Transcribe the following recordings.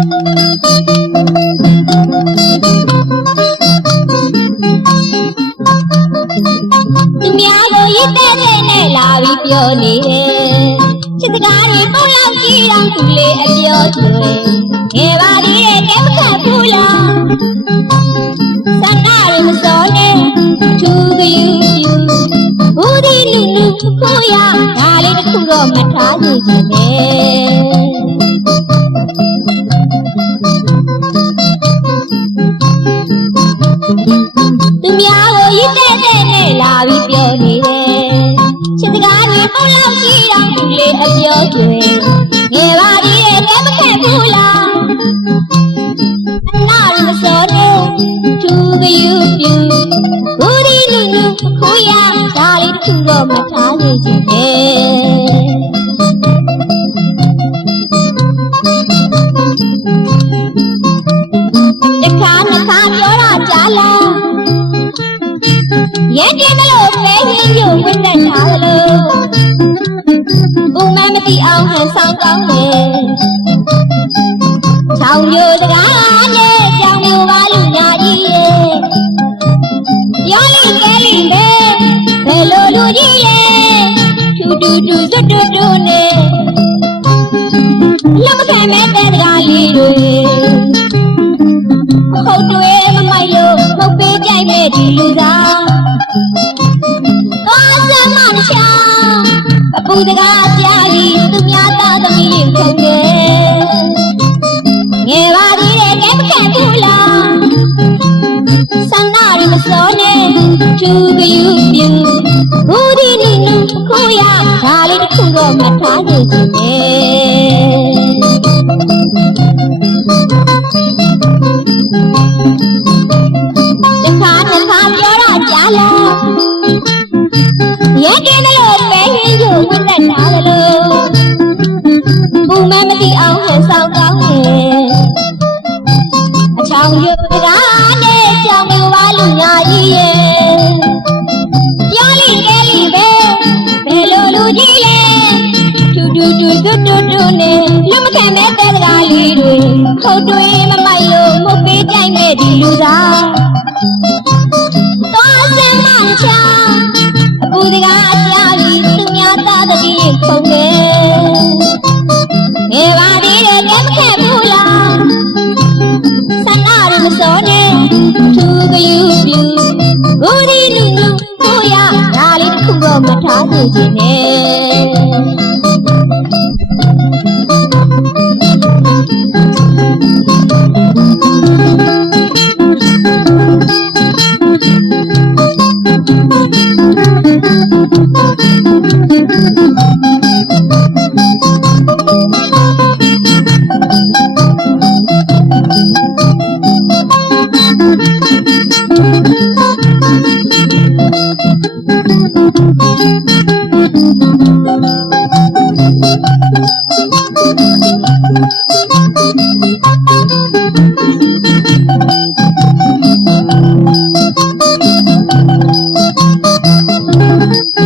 သူများကိုရစ်တဲ့တဲ့နဲ့လာပြီးပြောနေတယ်ချစ်စကားတွေပုံလောက်ကြည့်တော့သူလေးအပြောတွေငယ်ပါသေးတဲ့တဲမခတ်ဘူးလားဆန္ဒတွေမစောနဲ့သူကယူယူဘူးဒီလူလူခိုးရဒါလေးတစ်ခုတော့မထားစေချင်နဲ့ အပြောတွေငယ်ပါသေးတဲ့တဲမခတ်ဘူးလားအနာရမစောနဲ့သူကယူယူဘူးဒီလူလူခိုးရဒါလေးတစ်ခုတော့မထားစေချင်နဲ့တစ်ခါနှစ်ခါပြောတာကြားလားရဲ့တင်မလို့ပဲဟင်းယူဝတ်တက်ထားလို့ ဦးမမသိအောင်ဟန်ဆောင်ကောင်းတယ်ချောင်းရိုးတကားနဲ့ကြောင်မျိုးပါလူညာကြီးရဲ့ပြောလိကဲလိပဲဘယ်လိုလူကြီးရဲ့ထူထူထူစွတ်တူတူနဲ့လက်မခံမဲ့တဲ့တကားလေးတွေဟုတ်တွေမမိုက်လို့မဟုတ်ပေးကြိုက်မဲ့ဒီလူသား ပူတကားပြာလီသူများသားသမီးလေးဖုန်တယ်ငယ်ပါသေးတယ်ကဲမခက်ဘူးလားဆန္ဒရမစောနဲ့သူကယူပြူဘူးဒီနီနူခိုးရဒါလေးတစ်ခုတော့မထားစေချင်နဲ့ င်ယူတကားနဲ့ကြောင်မျိုးပါလူညာကြီးရဲ့ပြောလိကဲလိပဲဘယ်လိုလူကြီးလဲတူတူတူတူတူတူနဲ့လက်မခံမဲ့တဲ့ကားလေးတွေဟုတ်တွေးမမိုက်လို့မဟုတ်ပေးကြိုက်မဲ့ဒီလူသားသွားစမ်းမချာအပူတကားအကြာကြီးသူများသားတတိဖုံတ တစ်ခုတော့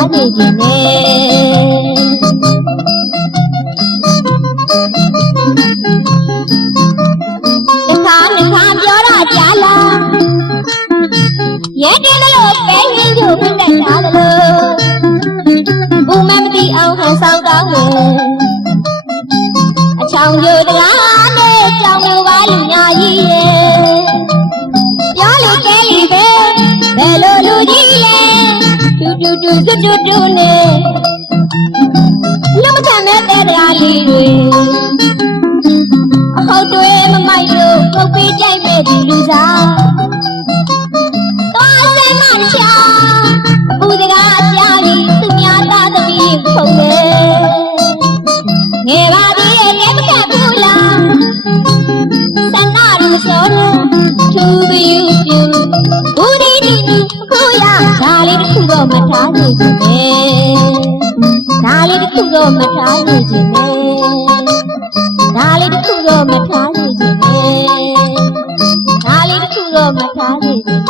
တော့မထားစေချင်နဲ့တစ်ခါနှစ်ခါပြောတာကြားလားရဲတင်လို့ပဲဟင်းကျူဝတ်တက်တာလို့ဘူမမတိအောင်ဟန်ဆောင်ကောင်းတယ်အချောင်ကျူတကား တူတူတူတူတူတူနဲ့လုံးမခံတဲ့တရားလေးတွေ တစ်ခုတော့မထားစေချင်နဲ့ဒါလေးတစ်ခုတော့မထားစေချင်နဲ့ဒါလေးတစ်ခုတော့မထားစေချင်နဲ့ဒါလေးတစ်ခုတော့မထားစေချင်နဲ့